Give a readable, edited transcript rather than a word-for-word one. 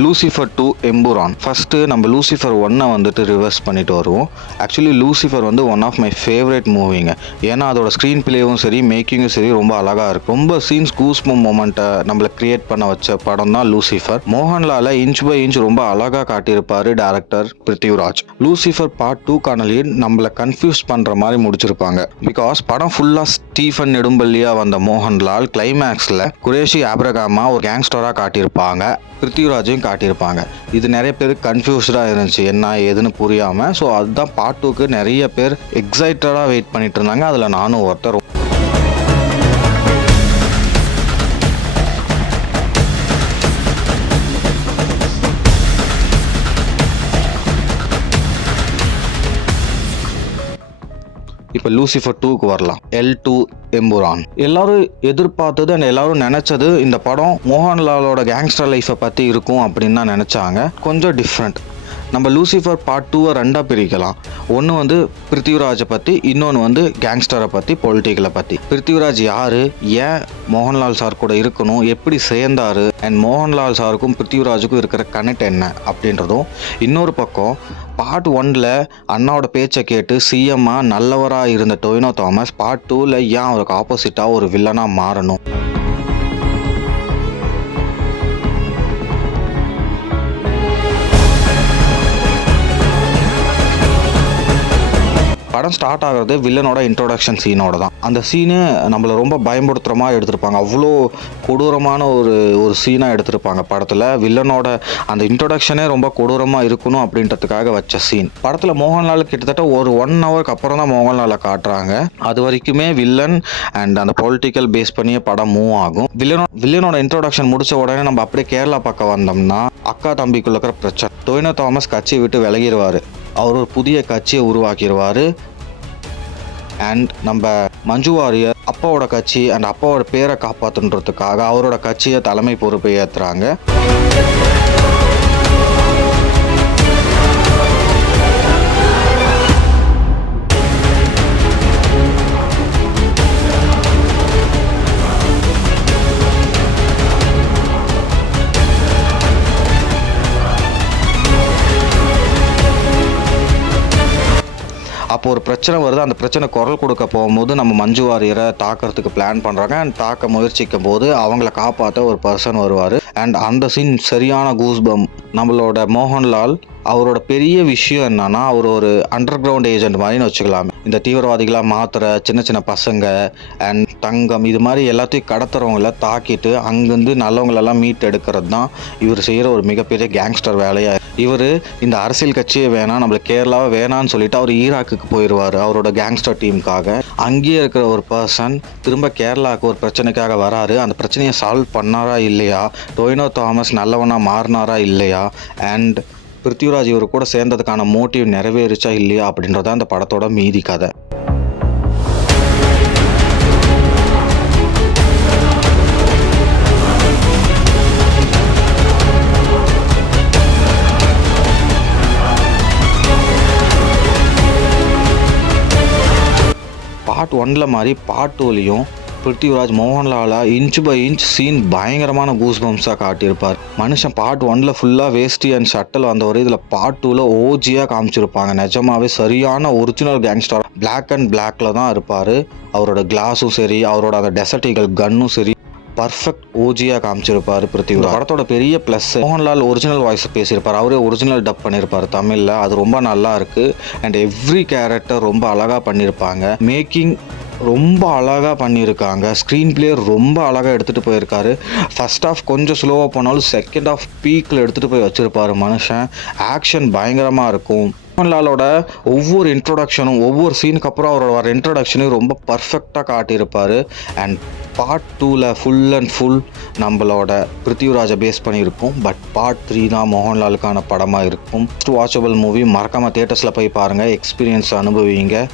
Lucifer 2 Empuraan. First நம்ம Lucifer 1 வந்துட்டு reverse பண்ணிட்டு வருவோம். ஆக்சுவலி லூசிஃபர் வந்து ஒன் ஆஃப் மை ஃபேவரட் மூவிங்க. ஏன்னா அதோட ஸ்க்ரீன் பிளேவும் சரி, மேக்கிங்கும் சரி ரொம்ப அழகாக இருக்கும். ரொம்ப சீன்ஸ் கூஸ்பம் மொமெண்ட்டை நம்மளை கிரியேட் பண்ண வச்ச படம் தான் லூசிஃபர். மோகன்லாலை இன்ச் பை இன்ச் ரொம்ப அழகாக காட்டியிருப்பாரு டைரக்டர் பிருத்திவிராஜ். லூசிஃபர் பார்ட் 2க்கான லீட் நம்மளை கன்ஃபியூஸ் பண்ணுற மாதிரி முடிச்சிருப்பாங்க. பிகாஸ் படம் ஃபுல்லாக ஸ்டீஃபன் நெடும்பள்ளியாக வந்த மோகன்லால் கிளைமேக்ஸில் குரேஷி ஆப்ரகாமா ஒரு கேங்ஸ்டராக காட்டியிருப்பாங்க, பிருத்திவிராஜையும் காட்டியிருப்பாங்க. இது நிறைய பேருக்கு கன்ஃபியூஸ்டாக இருந்துச்சு, என்ன ஏதுன்னு புரியாமல். ஸோ அதுதான் பார்ட் 2க்கு நிறைய பேர் எக்ஸைட்டடாக வெயிட் பண்ணிட்டு இருந்தாங்க. அதில் நானும் ஒருத்தர். இப்போ லூசிஃபர் 2க்கு வரலாம். L2 எம்புரான். எல்லாரும் எதிர்பார்த்தது அண்ட் எல்லாரும் நினைச்சது இந்த படம் மோகன்லாலோட கேங்ஸ்டர் லைஃப்பை பற்றி இருக்கும் அப்படின்னு தான் நினச்சாங்க. கொஞ்சம் டிஃப்ரெண்ட். நம்ம லூசிஃபர் பார்ட் 2 ரெண்டாக பிரிக்கலாம். ஒன்று வந்து பிருத்திவிராஜை பற்றி, இன்னொன்று வந்து கேங்ஸ்டரை பற்றி, பொலிட்டிக்கலை பற்றி. பிருத்திவிராஜ் யார், ஏன் மோகன்லால் சார் கூட இருக்கணும், எப்படி சேர்ந்தார், அண்ட் மோகன்லால் சாருக்கும் பிருத்திவிராஜுக்கும் இருக்கிற கனெக்ட் என்ன அப்படின்றதும். இன்னொரு பக்கம் பார்ட் 1ல் அண்ணாவோட பேச்சை கேட்டு சிஎம்மாக நல்லவராக இருந்த டொவினோ தாமஸ் பார்ட் 2ல் ஏன் அவருக்கு ஆப்போசிட்டாக ஒரு வில்லனாக மாறணும். படம் ஸ்டார்ட் ஆகிறது வில்லனோட இன்ட்ரோடக்ஷன் சீனோட தான். அந்த சீனு நம்மளை ரொம்ப பயன்படுத்துகிற மாதிரி எடுத்திருப்பாங்க. அவ்வளோ கொடூரமான ஒரு சீனாக எடுத்திருப்பாங்க படத்தில். வில்லனோட அந்த இன்ட்ரோடக்ஷனே ரொம்ப கொடூரமாக இருக்கணும் அப்படின்றதுக்காக வச்ச சீன். படத்தில் மோகன்லால் கிட்டத்தட்ட ஒரு 1 ஹவருக்கு அப்புறம் தான் மோகன்லாலை காட்டுறாங்க. அது வரைக்குமே வில்லன் அண்ட் அந்த பொலிட்டிக்கல் பேஸ் பண்ணியே படம் மூவ் ஆகும். வில்லனோட இன்ட்ரோடக்ஷன் முடிச்ச உடனே நம்ம அப்படியே கேரளா பக்கம் வந்தோம்னா அக்கா தம்பிக்குள்ள இருக்கிற பிரச்சனை. டொவினோ தாமஸ் கட்சியை விட்டு விலகிடுவார். அவர் ஒரு புதிய கட்சியை உருவாக்கிடுவார். அண்ட் நம்ம மஞ்சு வாரியர் அப்பாவோட கட்சி அண்ட் அப்பாவோட பேரை காப்பாற்றுன்றதுக்காக அவரோட கட்சியை தலைமை பொறுப்பை ஏற்றுறாங்க. அப்போ ஒரு பிரச்சனை வருது. அந்த பிரச்சனை குரல் கொடுக்க போகும்போது நம்ம மஞ்சு வாரியரை தாக்கிறதுக்கு பிளான் பண்ணுறாங்க. அண்ட் தாக்க முயற்சிக்கும் போது அவங்கள காப்பாற்ற ஒரு பர்சன் வருவார். அண்ட் அந்த சீன் சரியான கூஸ்பம். நம்மளோட மோகன்லால் அவரோட பெரிய விஷயம் என்னன்னா, அவர் ஒரு அண்டர் கிரவுண்ட் ஏஜென்ட் மாதிரின்னு வச்சுக்கலாமே. இந்த தீவிரவாதிகளாக மாத்திர சின்ன சின்ன பசங்க அண்ட் தங்கம் இது மாதிரி எல்லாத்தையும் கடத்துறவங்கள தாக்கிட்டு அங்கேருந்து நல்லவங்களெல்லாம் மீட் எடுக்கிறது தான் இவர் செய்கிற ஒரு மிகப்பெரிய கேங்ஸ்டர் வேலையாக. இவர் இந்த அரசியல் கட்சியே வேணாம், நம்மளுக்கு கேரளாவை வேணான்னு சொல்லிட்டு அவர் ஈராக்குக்கு போயிடுவார் அவரோட கேங்ஸ்டர் டீமுக்காக. அங்கேயே இருக்கிற ஒரு பர்சன் திரும்ப கேரளாவுக்கு ஒரு பிரச்சனைக்காக வராரு. அந்த பிரச்சனையை சால்வ் பண்ணாரா இல்லையா, டொவினோ தாமஸ் நல்லவனாக மாறினாரா இல்லையா, அண்ட் பிருத்திவிராஜ் இவர் கூட சேர்ந்ததுக்கான மோட்டிவ் நிறைவேறிச்சா இல்லையா அப்படின்றத அந்த படத்தோட மீதி கதை. பார்ட் 1ல் மாதிரி பார்ட் 2லையும் பிருத்திவிராஜ் மோகன்லாலா இன்ச் பை இன்ச் சீன் பயங்கரமான கூஸ்பம்ஸாக காட்டியிருப்பார். மனுஷன் பார்ட் 1ல் ஃபுல்லாக வேஸ்டி அண்ட் ஷட்டில் வந்தவர் இதில் பார்ட் 2ல் ஓஜியாக காமிச்சிருப்பாங்க. நிஜமாவே சரியான ஒரிஜினல் கேங்ஸ்டர். பிளாக் அண்ட் பிளாக்ல தான் இருப்பார். அவரோட கிளாஸும் சரி, அவரோட அந்த டெசர்டிகல் கன்னும் சரி, பர்ஃபெக்ட் ஓஜியாக காமிச்சிருப்பார் பிருத்திவிராஜ். படத்தோட பெரிய ப்ளஸ் மோகன்லால் ஒரிஜினல் வாய்ஸ் பேசியிருப்பார். அவரே ஒரிஜினல் டப் பண்ணியிருப்பார் தமிழில். அது ரொம்ப நல்லா இருக்குது. அண்ட் எவ்ரி கேரக்டர் ரொம்ப அழகாக பண்ணியிருப்பாங்க. மேக்கிங் ரொம்ப அழகாக பண்ணியிருக்காங்க. ஸ்க்ரீன் பிளே ரொம்ப அழகாக எடுத்துகிட்டு போயிருக்காரு. ஃபர்ஸ்ட் ஆஃப் கொஞ்சம் ஸ்லோவாக போனாலும் செகண்ட் ஆஃப் பீக்கில் எடுத்துகிட்டு போய் வச்சுருப்பார் மனுஷன். ஆக்ஷன் பயங்கரமாக இருக்கும். மோகன்லாலோட ஒவ்வொரு இன்ட்ரோடக்ஷனும் ஒவ்வொரு சீனுக்கு அப்புறம் அவரோட வர இன்ட்ரோடக்ஷனையும் ரொம்ப பர்ஃபெக்டாக காட்டியிருப்பார். அண்ட் பார்ட் 2ல் ஃபுல் அண்ட் ஃபுல் நம்மளோட பிருத்திவிராஜை பேஸ் பண்ணியிருக்கும். பட் பார்ட் 3 தான் மோகன்லாலுக்கான படமாக இருக்கும். Watchable movie. மறக்காமல் தியேட்டர்ஸில் போய் பாருங்கள், எக்ஸ்பீரியன்ஸ் அனுபவிங்க.